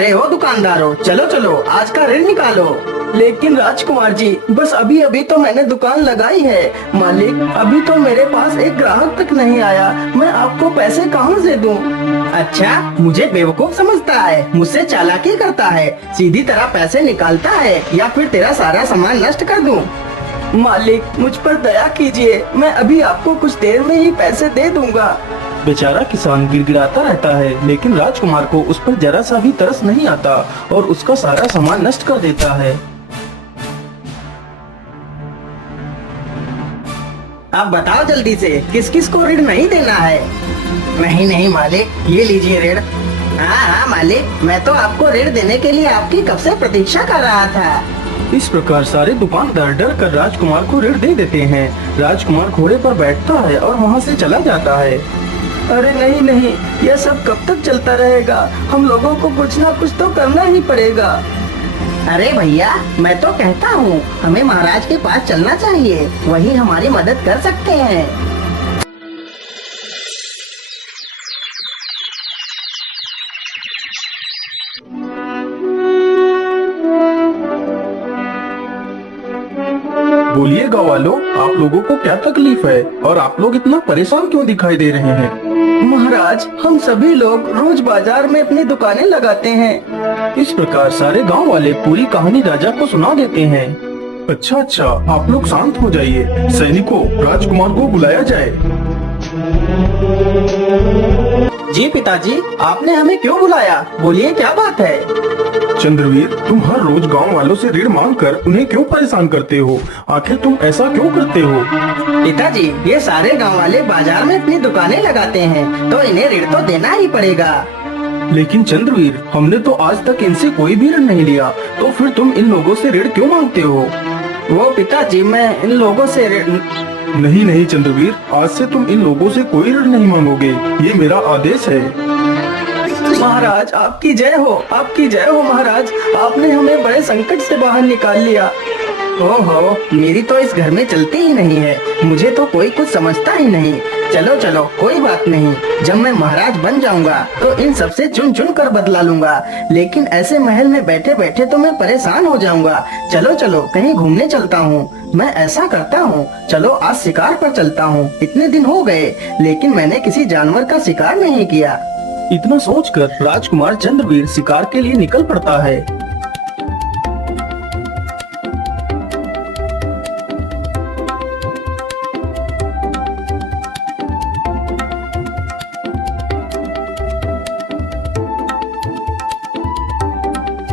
अरे ओ दुकानदारों, चलो चलो आज का ऋण निकालो। लेकिन राजकुमार जी, बस अभी अभी तो मैंने दुकान लगाई है। मालिक, अभी तो मेरे पास एक ग्राहक तक नहीं आया, मैं आपको पैसे कहाँ से दूं? अच्छा, मुझे बेवकूफ समझता है, मुझसे चालाकी करता है, सीधी तरह पैसे निकालता है या फिर तेरा सारा सामान नष्ट कर दूं? मालिक, मुझ पर दया कीजिए, मैं अभी आपको कुछ देर में ही पैसे दे दूंगा। बेचारा किसान गिड़गिड़ाता रहता है, लेकिन राजकुमार को उस पर जरा सा भी तरस नहीं आता और उसका सारा सामान नष्ट कर देता है। अब बताओ जल्दी से, किस किस को ऋण नहीं देना है? नहीं नहीं मालिक, ये लीजिए ऋण। हाँ हाँ मालिक, मैं तो आपको ऋण देने के लिए आपकी कब से प्रतीक्षा कर रहा था। इस प्रकार सारे दुकानदार डर कर राजकुमार को ऋण दे देते हैं। राजकुमार घोड़े पर बैठता है और वहाँ से चला जाता है। अरे नहीं नहीं, यह सब कब तक चलता रहेगा? हम लोगों को कुछ ना कुछ तो करना ही पड़ेगा। अरे भैया, मैं तो कहता हूँ हमें महाराज के पास चलना चाहिए, वही हमारी मदद कर सकते हैं। बोलिए गाँव वालों, आप लोगों को क्या तकलीफ है और आप लोग इतना परेशान क्यों दिखाई दे रहे हैं? महाराज, हम सभी लोग रोज बाजार में अपनी दुकानें लगाते हैं। इस प्रकार सारे गांव वाले पूरी कहानी राजा को सुना देते हैं। अच्छा अच्छा, आप लोग शांत हो जाइए। सैनिकों, राजकुमार को बुलाया जाए। जी पिताजी, आपने हमें क्यों बुलाया? बोलिए, क्या बात है? चंद्रवीर, तुम हर रोज गांव वालों से ऋण मांगकर उन्हें क्यों परेशान करते हो? आखिर तुम ऐसा क्यों करते हो? पिताजी, ये सारे गांव वाले बाजार में अपनी दुकानें लगाते हैं, तो इन्हें ऋण तो देना ही पड़ेगा। लेकिन चंद्रवीर, हमने तो आज तक इनसे कोई भी ऋण नहीं लिया, तो फिर तुम इन लोगों से ऋण क्यों मांगते हो? वो पिताजी, मैं इन लोगों से ऋण... नहीं नहीं चंद्रवीर, आज से तुम इन लोगों से कोई ऋण नहीं मांगोगे, ये मेरा आदेश है। महाराज, आपकी जय हो, आपकी जय हो महाराज, आपने हमें बड़े संकट से बाहर निकाल लिया। ओहो, मेरी तो इस घर में चलती ही नहीं है, मुझे तो कोई कुछ समझता ही नहीं। चलो चलो, कोई बात नहीं, जब मैं महाराज बन जाऊंगा तो इन सबसे चुन चुन कर बदला लूंगा, लेकिन ऐसे महल में बैठे बैठे तो मैं परेशान हो जाऊंगा। चलो चलो, कहीं घूमने चलता हूँ। मैं ऐसा करता हूँ, चलो आज शिकार पर चलता हूँ। इतने दिन हो गए, लेकिन मैंने किसी जानवर का शिकार नहीं किया। इतना सोचकर राजकुमार चंद्रवीर शिकार के लिए निकल पड़ता है।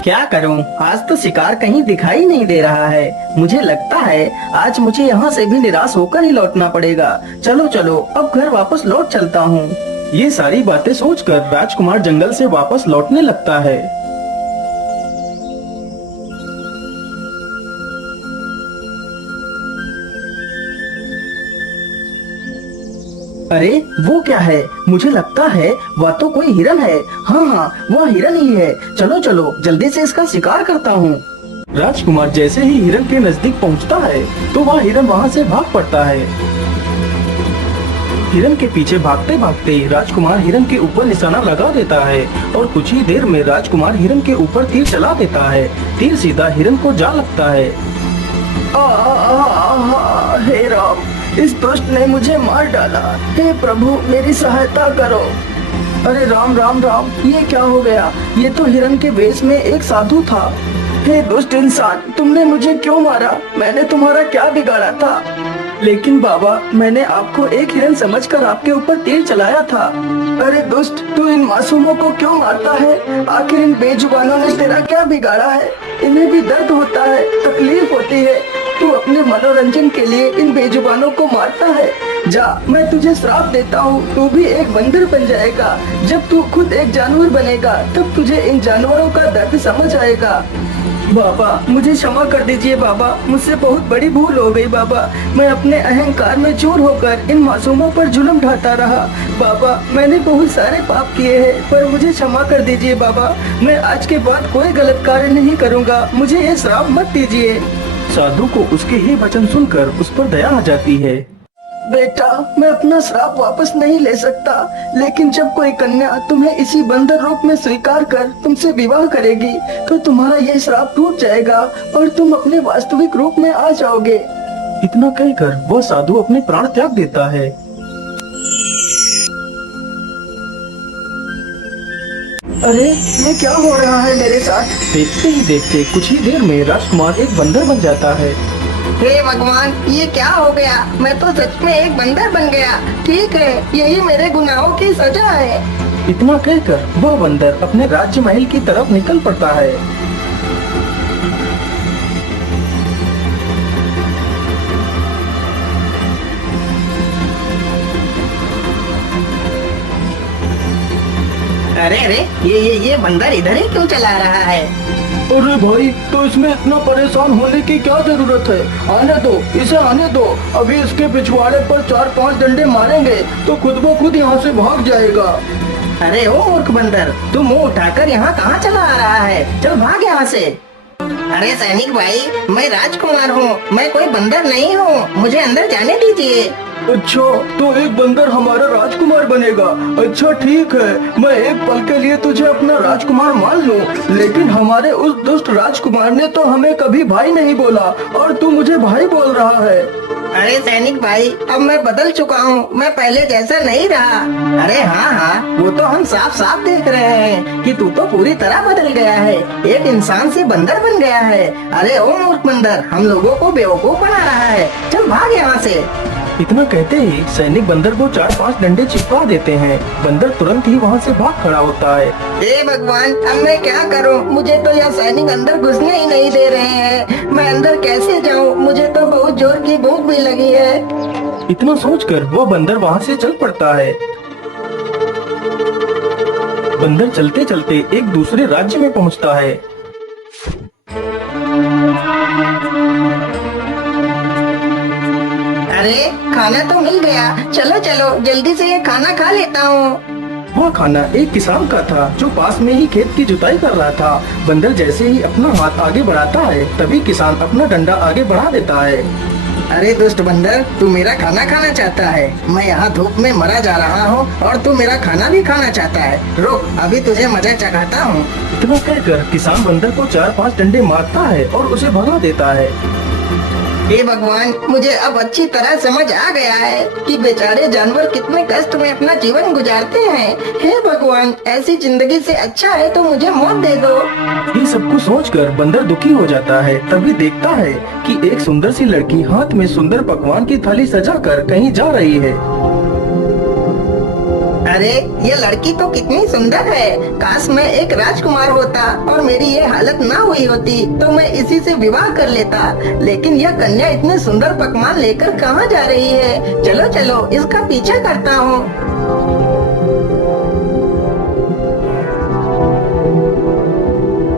क्या करूं, आज तो शिकार कहीं दिखाई नहीं दे रहा है। मुझे लगता है आज मुझे यहाँ से भी निराश होकर ही लौटना पड़ेगा। चलो चलो, अब घर वापस लौट चलता हूँ। ये सारी बातें सोचकर राजकुमार जंगल से वापस लौटने लगता है। अरे वो क्या है? मुझे लगता है वह तो कोई हिरन है। हाँ हाँ, वह हिरन ही है। चलो चलो, जल्दी से इसका शिकार करता हूँ। राजकुमार जैसे ही हिरन के नजदीक पहुँचता है तो वह हिरन वहाँ से भाग पड़ता है। हिरन के पीछे भागते भागते राजकुमार हिरन के ऊपर निशाना लगा देता है और कुछ ही देर में राजकुमार हिरन के ऊपर तीर चला देता है। तीर सीधा हिरन को जा लगता है। हे राम, इस दुष्ट ने मुझे मार डाला। हे प्रभु, मेरी सहायता करो। अरे राम राम राम, ये क्या हो गया? ये तो हिरन के वेश में एक साधु था। हे दुष्ट इंसान, तुमने मुझे क्यों मारा? मैंने तुम्हारा क्या बिगाड़ा था? लेकिन बाबा, मैंने आपको एक हिरन समझकर आपके ऊपर तीर चलाया था। अरे दुष्ट, तू इन मासूमों को क्यों मारता है? आखिर इन बेजुबानों ने तेरा क्या बिगाड़ा है? इन्हें भी दर्द होता है, तकलीफ होती है, तू अपने मनोरंजन के लिए इन बेजुबानों को मारता है। जा, मैं तुझे श्राप देता हूँ, तू भी एक बंदर बन जाएगा। जब तू खुद एक जानवर बनेगा तब तुझे इन जानवरों का दर्द समझ आएगा। बाबा, मुझे क्षमा कर दीजिए बाबा, मुझसे बहुत बड़ी भूल हो गई बाबा। मैं अपने अहंकार में चूर होकर इन मासूमों पर जुल्म ढाता रहा। बाबा, मैंने बहुत सारे पाप किए हैं, पर मुझे क्षमा कर दीजिए बाबा। मैं आज के बाद कोई गलत कार्य नहीं करूँगा, मुझे ये श्राप मत दीजिए। साधु को उसके ही वचन सुनकर उस पर दया आ जाती है। बेटा, मैं अपना श्राप वापस नहीं ले सकता, लेकिन जब कोई कन्या तुम्हें इसी बंदर रूप में स्वीकार कर तुमसे विवाह करेगी तो तुम्हारा यह श्राप टूट जाएगा और तुम अपने वास्तविक रूप में आ जाओगे। इतना कहकर वह साधु अपने प्राण त्याग देता है। अरे ये क्या हो रहा है मेरे साथ? देखते ही देखते कुछ ही देर में राजकुमार एक बंदर बन जाता है। हे भगवान, ये क्या हो गया? मैं तो सच में एक बंदर बन गया। ठीक है, यही मेरे गुनाहों की सजा है। इतना कहकर वह बंदर अपने राज्य महल की तरफ निकल पड़ता है। अरे अरे, ये बंदर इधर ही क्यों चला रहा है? अरे भाई, तो इसमें इतना परेशान होने की क्या जरूरत है? आने दो, इसे आने दो। अभी इसके पिछवाड़े पर 4-5 डंडे मारेंगे तो खुद ब खुद यहाँ से भाग जाएगा। अरे ओ मूर्ख बंदर, तू मुंह उठाकर यहाँ कहाँ चला आ रहा है? चल भाग यहाँ से। अरे सैनिक भाई, मैं राजकुमार हूँ, मैं कोई बंदर नहीं हूँ, मुझे अंदर जाने दीजिए। अच्छा, तो एक बंदर हमारा राजकुमार बनेगा? अच्छा ठीक है, मैं एक पल के लिए तुझे अपना राजकुमार मान लूं, लेकिन हमारे उस दुष्ट राजकुमार ने तो हमें कभी भाई नहीं बोला और तू मुझे भाई बोल रहा है। अरे सैनिक भाई, अब मैं बदल चुका हूँ, मैं पहले जैसा नहीं रहा। अरे हाँ हाँ, वो तो हम साफ साफ देख रहे हैं कि तू तो पूरी तरह बदल गया है, एक इंसान से बंदर बन गया है। अरे ओ मूर्ख बंदर, हम लोगों को बेवकूफ बना रहा है, चल भाग यहाँ से। इतना कहते ही सैनिक बंदर को 4-5 डंडे चिपका देते हैं। बंदर तुरंत ही वहाँ से भाग खड़ा होता है। हे भगवान, अब मैं क्या करूं? मुझे तो यह सैनिक अंदर घुसने ही नहीं दे रहे हैं। मैं अंदर कैसे जाऊं? मुझे तो बहुत जोर की भूख भी लगी है। इतना सोचकर वो बंदर वहाँ से चल पड़ता है। बंदर चलते चलते एक दूसरे राज्य में पहुँचता है। अरे खाना तो मिल गया, चलो चलो जल्दी से ये खाना खा लेता हूँ। वह खाना एक किसान का था जो पास में ही खेत की जुताई कर रहा था। बंदर जैसे ही अपना हाथ आगे बढ़ाता है तभी किसान अपना डंडा आगे बढ़ा देता है। अरे दुष्ट बंदर, तू मेरा खाना खाना चाहता है? मैं यहाँ धूप में मरा जा रहा हूँ और तू मेरा खाना भी खाना चाहता है। रुक, अभी तुझे मजा चखाता हूँ। इतना कहकर किसान बंदर को 4-5 डंडे मारता है और उसे भगा देता है। हे भगवान, मुझे अब अच्छी तरह समझ आ गया है कि बेचारे जानवर कितने कष्ट में अपना जीवन गुजारते हैं। हे भगवान, ऐसी जिंदगी से अच्छा है तो मुझे मौत दे दो। ये सब कुछ सोचकर बंदर दुखी हो जाता है। तभी देखता है कि एक सुंदर सी लड़की हाथ में सुंदर पकवान की थाली सजाकर कहीं जा रही है। अरे ये लड़की तो कितनी सुंदर है, काश मैं एक राजकुमार होता और मेरी ये हालत ना हुई होती तो मैं इसी से विवाह कर लेता। लेकिन यह कन्या इतने सुंदर पकवान लेकर कहाँ जा रही है? चलो चलो इसका पीछा करता हूँ।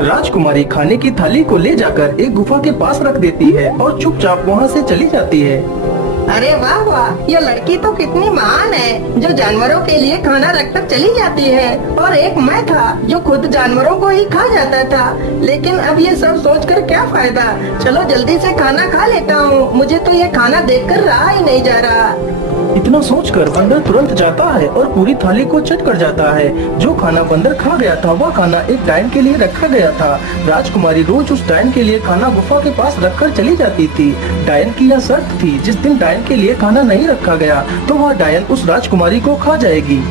राजकुमारी खाने की थाली को ले जाकर एक गुफा के पास रख देती है और चुपचाप वहाँ से चली जाती है। अरे वाह वाह, यह लड़की तो कितनी महान है जो जानवरों के लिए खाना रखकर चली जाती है। और एक मैं था जो खुद जानवरों को ही खा जाता था। लेकिन अब ये सब सोचकर क्या फायदा? चलो जल्दी से खाना खा लेता हूँ, मुझे तो ये खाना देखकर रहा ही नहीं जा रहा। इतना सोचकर बंदर तुरंत जाता है और पूरी थाली को चट कर जाता है। जो खाना बंदर खा गया था वह खाना एक डायन के लिए रखा गया था। राजकुमारी रोज उस डायन के लिए खाना गुफा के पास रखकर चली जाती थी। डायन की यह शर्त थी, जिस दिन डायन के लिए खाना नहीं रखा गया तो वह डायन उस राजकुमारी को खा जाएगी।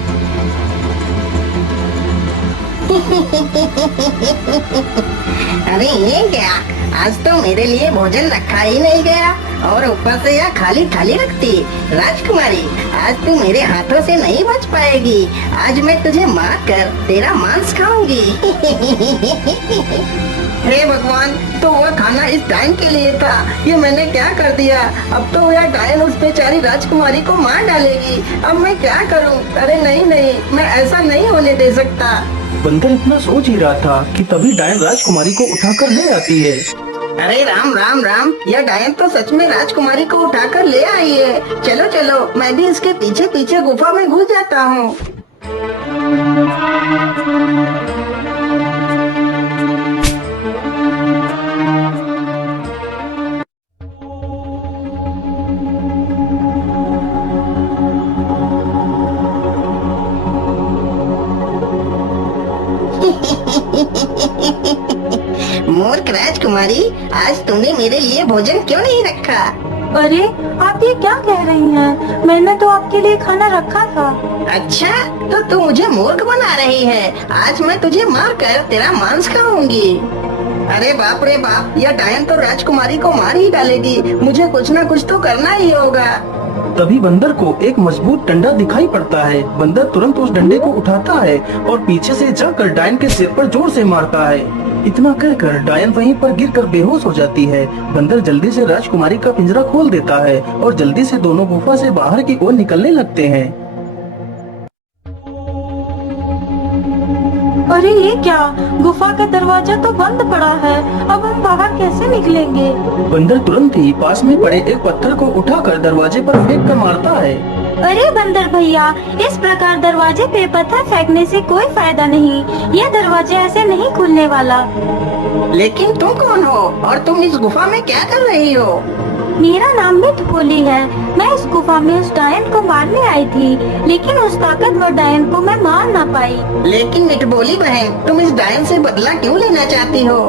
अरे ये क्या, आज तो मेरे लिए भोजन रखा ही नहीं गया और ऊपर से यह खाली थाली रखती। राजकुमारी, आज तू मेरे हाथों से नहीं बच पाएगी। आज मैं तुझे मार कर तेरा मांस खाऊंगी। हे भगवान, तो वह खाना इस डायन के लिए था, ये मैंने क्या कर दिया? अब तो यह डायन उस बेचारी राजकुमारी को मार डालेगी। अब मैं क्या करूं? अरे नहीं नहीं, मैं ऐसा नहीं होने दे सकता। बंदर इतना सोच ही रहा था कि तभी डायन राजकुमारी को उठाकर ले आती है। अरे राम राम राम, यह डायन तो सच में राजकुमारी को उठाकर ले आई है। चलो चलो, मैं भी इसके पीछे पीछे गुफा में घुस जाता हूँ। मूर्ख राजकुमारी, आज तुमने मेरे लिए भोजन क्यों नहीं रखा? अरे आप ये क्या कह रही हैं? मैंने तो आपके लिए खाना रखा था। अच्छा, तो तू मुझे मूर्ख बना रही है। आज मैं तुझे मार कर तेरा मांस खाऊंगी। अरे बाप रे बाप, यह डायन तो राजकुमारी को मार ही डालेगी। मुझे कुछ न कुछ तो करना ही होगा। तभी बंदर को एक मजबूत डंडा दिखाई पड़ता है। बंदर तुरंत उस डंडे को उठाता है और पीछे से जाकर डायन के सिर पर जोर से मारता है। इतना कहकर डायन वहीं पर गिरकर बेहोश हो जाती है। बंदर जल्दी से राजकुमारी का पिंजरा खोल देता है और जल्दी से दोनों गुफा से बाहर की ओर निकलने लगते हैं। अरे ये क्या, गुफा का दरवाजा तो बंद पड़ा है। अब हम बाहर कैसे निकलेंगे? बंदर तुरंत ही पास में पड़े एक पत्थर को उठाकर दरवाजे पर फेंक कर मारता है। अरे बंदर भैया, इस प्रकार दरवाजे पे पत्थर फेंकने से कोई फायदा नहीं। यह दरवाजा ऐसे नहीं खुलने वाला। लेकिन तुम कौन हो और तुम इस गुफा में क्या कर रही हो? मेरा नाम मिठ भोली है। मैं इस गुफा में उस डायन को मारने आई थी, लेकिन उस ताकतवर डायन को मैं मार ना पाई। लेकिन मिठबोली बहन, तुम इस डायन से बदला क्यों लेना चाहती हो?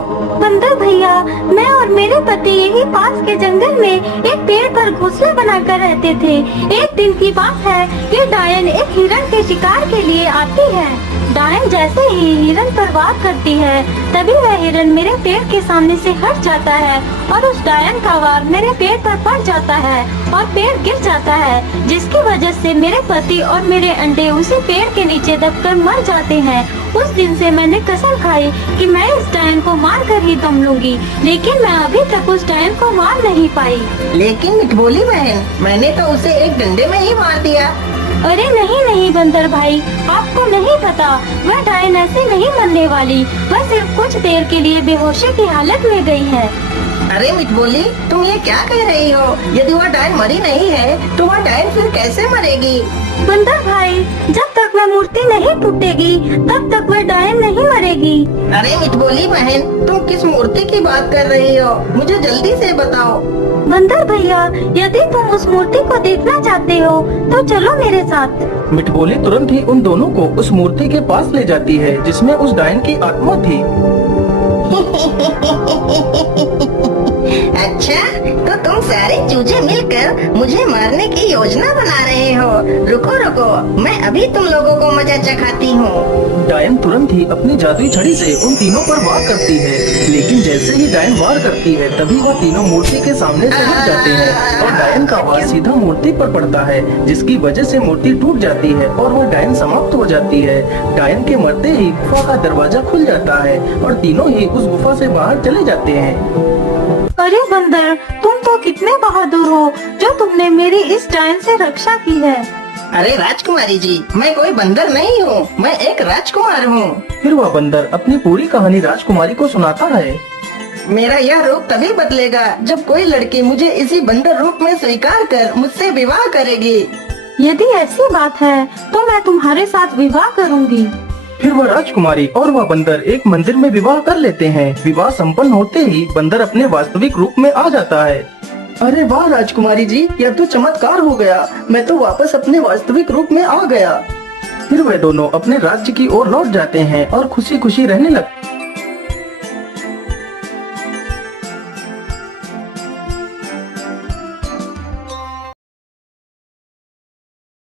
बंदर भैया, मैं और मेरे पति यही पास के जंगल में एक पेड़ पर घोंसला बनाकर रहते थे। एक दिन की बात है कि डायन एक हिरण के शिकार के लिए आती है। डायन जैसे ही हिरण पर वार करती है, तभी वह हिरण मेरे पेड़ के सामने से हट जाता है और उस डायन का वार मेरे पेड़ पर पड़ जाता है और पेड़ गिर जाता है, जिसकी वजह से मेरे पति और मेरे अंडे उसी पेड़ के नीचे दबकर मर जाते हैं। उस दिन से मैंने कसम खाई कि मैं इस डायन को मार कर ही दम लूंगी, लेकिन मैं अभी तक उस डायन को मार नहीं पाई। लेकिन मिठबोली बहन, मैंने तो उसे एक डंडे में ही मार दिया। अरे नहीं नहीं बंदर भाई, आपको नहीं पता, वह डायन ऐसे नहीं मरने वाली। वह सिर्फ कुछ देर के लिए बेहोशी की हालत में गई है। अरे मिठबोली, तुम ये क्या कह रही हो? यदि वह डायन मरी नहीं है तो वह डायन फिर कैसे मरेगी? बंदर भाई, जब तक वह मूर्ति नहीं टूटेगी तब तक वह डायन नहीं मरेगी। अरे मिठबोली बहन, तुम किस मूर्ति की बात कर रही हो? मुझे जल्दी से बताओ। बंदर भैया, यदि तुम उस मूर्ति को देखना चाहते हो तो चलो मेरे साथ। मिठबोली तुरंत ही उन दोनों को उस मूर्ति के पास ले जाती है जिसमें उस डायन की आत्मा थी। अच्छा, तो तुम सारे चूजे मिलकर मुझे मारने की योजना बना रहे हो। रुको रुको, मैं अभी तुम लोगों को मजा चखाती हूँ। डायन तुरंत ही अपनी जादुई छड़ी से उन तीनों पर वार करती है, लेकिन जैसे ही डायन वार करती है तभी वह तीनों मूर्ति के सामने से हट जाते हैं और डायन का वार सीधा मूर्ति पर पड़ता है, जिसकी वजह से मूर्ति टूट जाती है और वह डायन समाप्त हो जाती है। डायन के मरते ही गुफा का दरवाजा खुल जाता है और तीनों ही उस गुफा से बाहर चले जाते हैं। अरे बंदर, तुम तो कितने बहादुर हो जो तुमने मेरी इस डायन से रक्षा की है। अरे राजकुमारी जी, मैं कोई बंदर नहीं हूँ, मैं एक राजकुमार हूँ। फिर वह बंदर अपनी पूरी कहानी राजकुमारी को सुनाता है। मेरा यह रूप तभी बदलेगा जब कोई लड़की मुझे इसी बंदर रूप में स्वीकार कर मुझसे विवाह करेगी। यदि ऐसी बात है तो मैं तुम्हारे साथ विवाह करूंगी। फिर वह राजकुमारी और वह बंदर एक मंदिर में विवाह कर लेते हैं। विवाह संपन्न होते ही बंदर अपने वास्तविक रूप में आ जाता है। अरे वाह राजकुमारी जी, यह तो चमत्कार हो गया। मैं तो वापस अपने वास्तविक रूप में आ गया। फिर वे दोनों अपने राज्य की ओर लौट जाते हैं और खुशी खुशी रहने लगते